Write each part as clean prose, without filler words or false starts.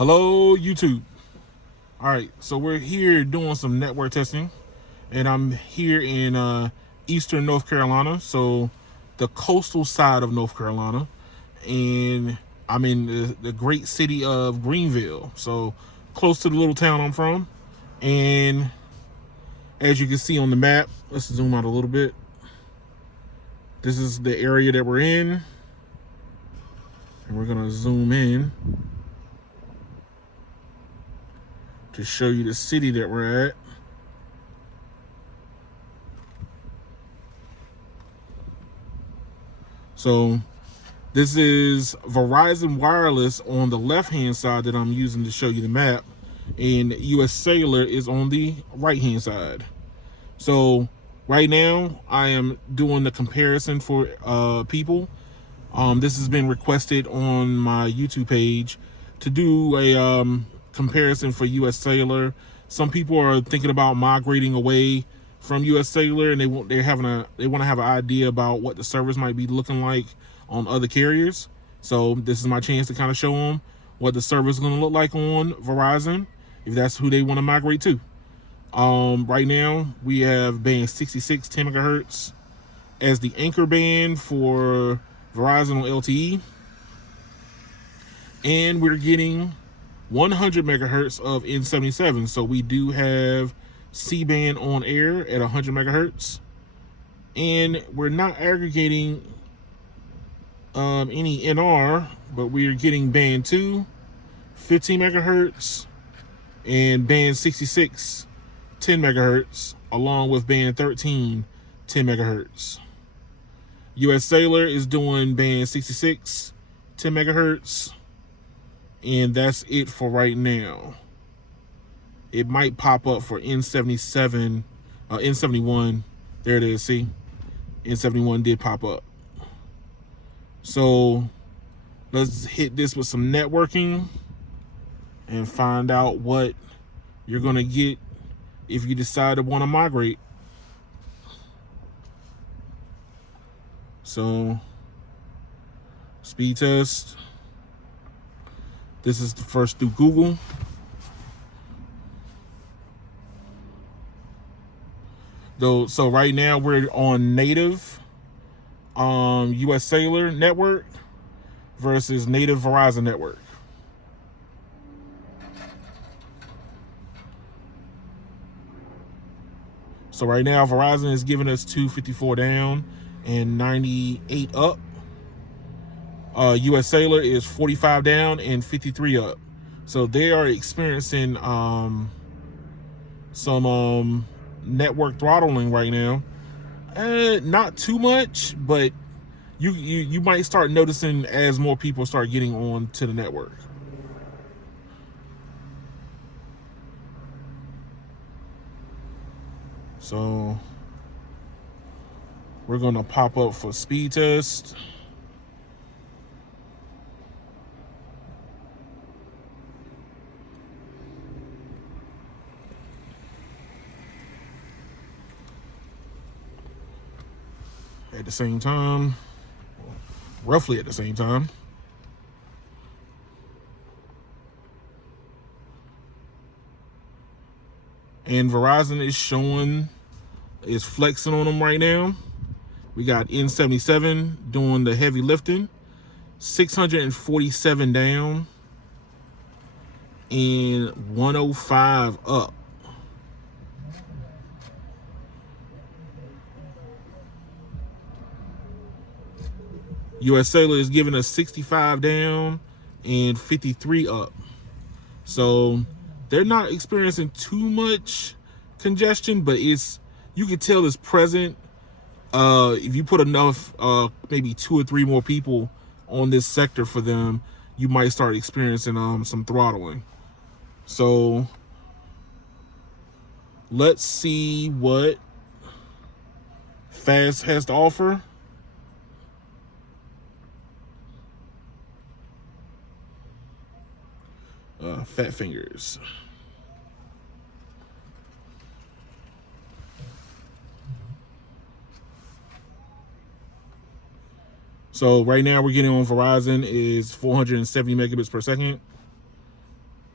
Hello, YouTube. All right, so we're here doing some network testing, and I'm here in eastern North Carolina, so the coastal side of North Carolina, and I'm in the great city of Greenville, so close to the little town I'm from. And as you can see on the map, let's zoom out a little bit. This is the area that we're in, and we're gonna zoom in to show you the city that we're at. So this is Verizon Wireless on the left-hand side that I'm using to show you the map, and US Cellular is on the right-hand side. So right now I am doing the comparison for people. This has been requested on my YouTube page to do a comparison for US Cellular. Some people are thinking about migrating away from US Cellular, and they want to have an idea about what the service might be looking like on other carriers. So this is my chance to kind of show them what the service is going to look like on Verizon, if that's who they want to migrate to. Right now we have band 66 10 megahertz as the anchor band for Verizon on LTE, and we're getting 100 megahertz of N77. So we do have C-band on air at 100 megahertz, and we're not aggregating any NR, but we're getting band 2 15 megahertz and band 66 10 megahertz along with band 13 10 megahertz. US Cellular is doing band 66 10 megahertz, and that's it for right now. It might pop up for N77, N71. There it is. See, N71 did pop up. So let's hit this with some networking and find out what you're gonna get if you decide to want to migrate. So speed test. This is the first through Google. So right now we're on native US Cellular Network versus native Verizon Network. So right now Verizon is giving us 254 down and 98 up. US Cellular is 45 down and 53 up. So they are experiencing some network throttling right now. Not too much, but you might start noticing as more people start getting on to the network. So we're gonna pop up for speed test. At the same time, roughly at the same time. And Verizon is flexing on them right now. We got N77 doing the heavy lifting, 647 down and 105 up. US Cellular is giving us 65 down and 53 up. So they're not experiencing too much congestion, but you can tell it's present. If you put enough, maybe 2 or 3 more people on this sector for them, you might start experiencing some throttling. So let's see what Fast has to offer. Fat fingers. So right now we're getting on Verizon is 470 megabits per second.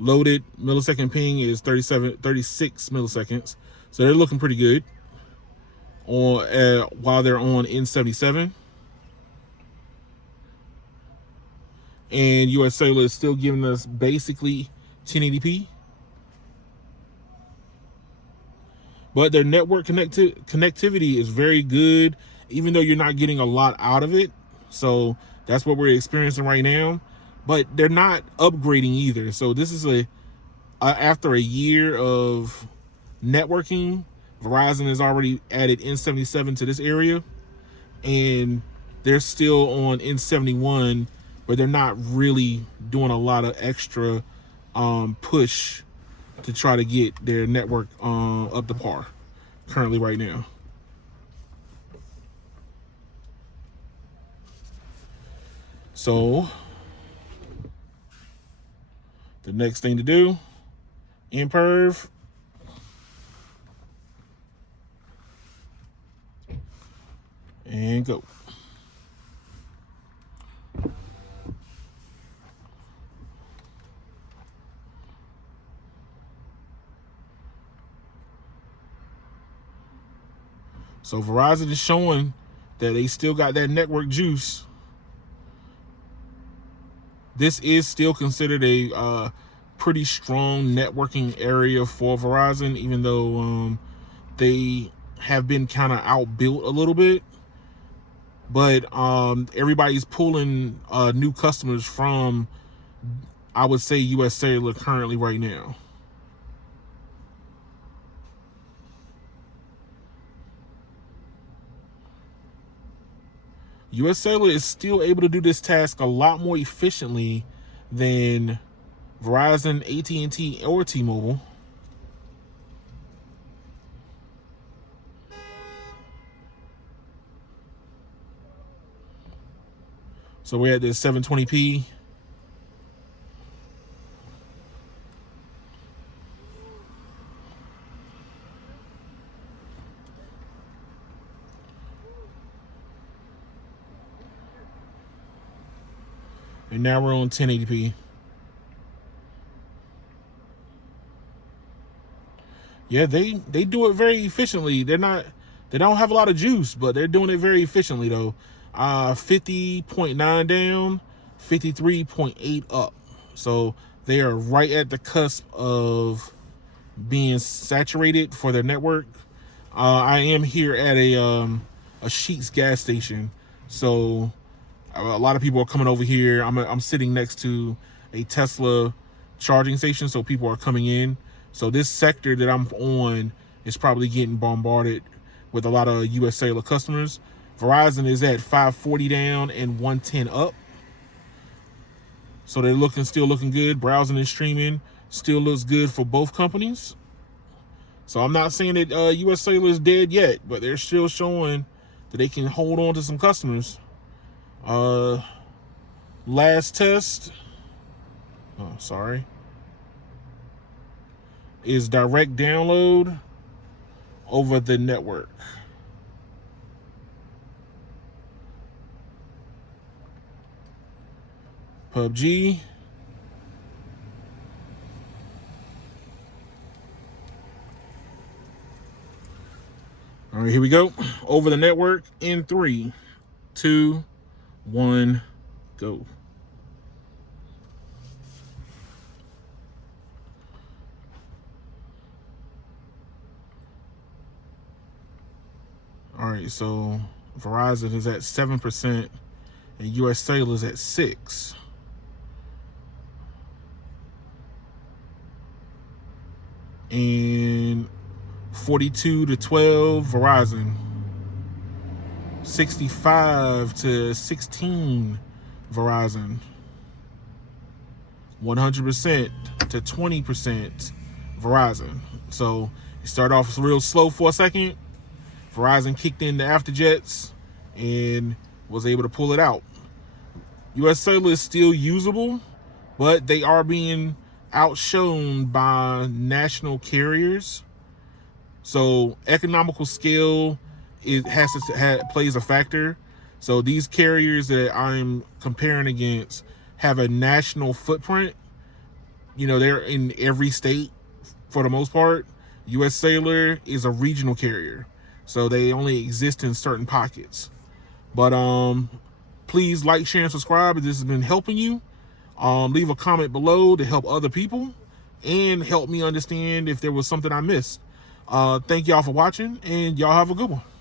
Loaded millisecond ping is 36 milliseconds. So they're looking pretty good on while they're on N77. And US Cellular is still giving us basically 1080p. But their network connectivity is very good, even though you're not getting a lot out of it. So that's what we're experiencing right now. But they're not upgrading either. So this is after a year of networking, Verizon has already added N77 to this area, and they're still on N71, but they're not really doing a lot of extra push to try to get their network up to par currently right now. So the next thing to do, imperv, and go. So Verizon is showing that they still got that network juice. This is still considered a pretty strong networking area for Verizon, even though they have been kind of outbuilt a little bit. But everybody's pulling new customers from, I would say, US Cellular currently right now. US Cellular is still able to do this task a lot more efficiently than Verizon, AT&T, or T-Mobile. So we're at this 720p. And now we're on 1080p. Yeah, they do it very efficiently. They don't have a lot of juice, but they're doing it very efficiently though. 50.9 down, 53.8 up. So they are right at the cusp of being saturated for their network. I am here at a Sheetz gas station, so a lot of people are coming over here. I'm sitting next to a Tesla charging station, so people are coming in. So this sector that I'm on is probably getting bombarded with a lot of US Cellular customers. Verizon is at 540 down and 110 up. So they're still looking good. Browsing and streaming still looks good for both companies. So I'm not saying that US Cellular is dead yet, but they're still showing that they can hold on to some customers. Last test, is direct download over the network. PUBG. All right, here we go. Over the network in 3, 2, 1, go. All right, so Verizon is at 7% and US Cellular is at 6%. And 42 to 12 Verizon, 65 to 16 Verizon, 100% to 20% Verizon. So you start off real slow for a second. Verizon kicked in the afterjets and was able to pull it out. US Cellular is still usable, but they are being outshone by national carriers. So economical scale plays a factor. So these carriers that I'm comparing against have a national footprint. they're in every state for the most part. US Cellular is a regional carrier, so they only exist in certain pockets. But please like, share, and subscribe if this has been helping you. Leave a comment below to help other people and help me understand if there was something I missed. Thank y'all for watching, and y'all have a good one.